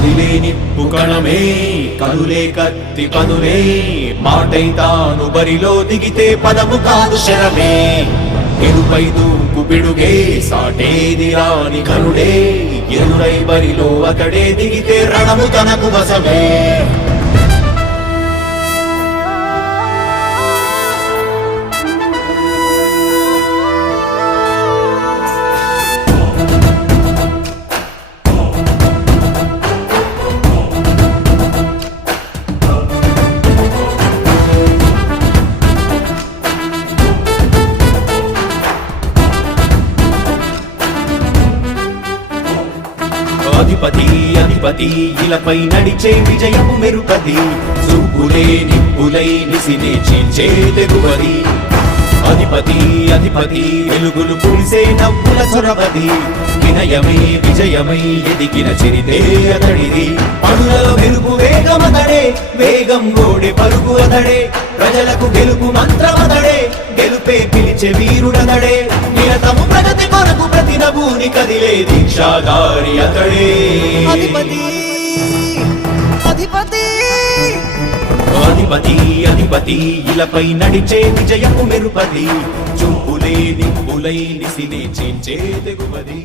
కదిలే నిప్పు కణమే కదులే కత్తి పదులే మాటై తాను బరిలో దిగితే పదము కాదు శరమే. ఎరుపై దూకు పిడుగే సాటేది రాని కరుడే. ఎదురై బరిలో అతడే దిగితే రణము తనకు వసమే అధిపతి అధిపతి ఇలపై నడిచే విజయము మెరుపది చూపులే నిప్పులై నిసినే చీల్చే తెగువది. అధిపతి అధిపతి వెలుగులు పులిసే నవ్వుల చొరవది. వినయమే విజయమై ఎదిగిన చిరితే అతడిది. పనులలో మెరుపు వేగమతడే వేగం గోడే పరుగు అతడే. ప్రజలకు గెలుపు మంత్రమతడే గెలుపే పిలిచే వీరుడతడే. నిరతము ప్రగతి నభూని కదిలే దీక్షాధారి అతడే. అధిపతి అధిపతి. అధిపతి అధిపతి ఇలపై నడిచే విజయము మెరుపది చూపులే నిప్పులై నిసినే చేంచే తెగువది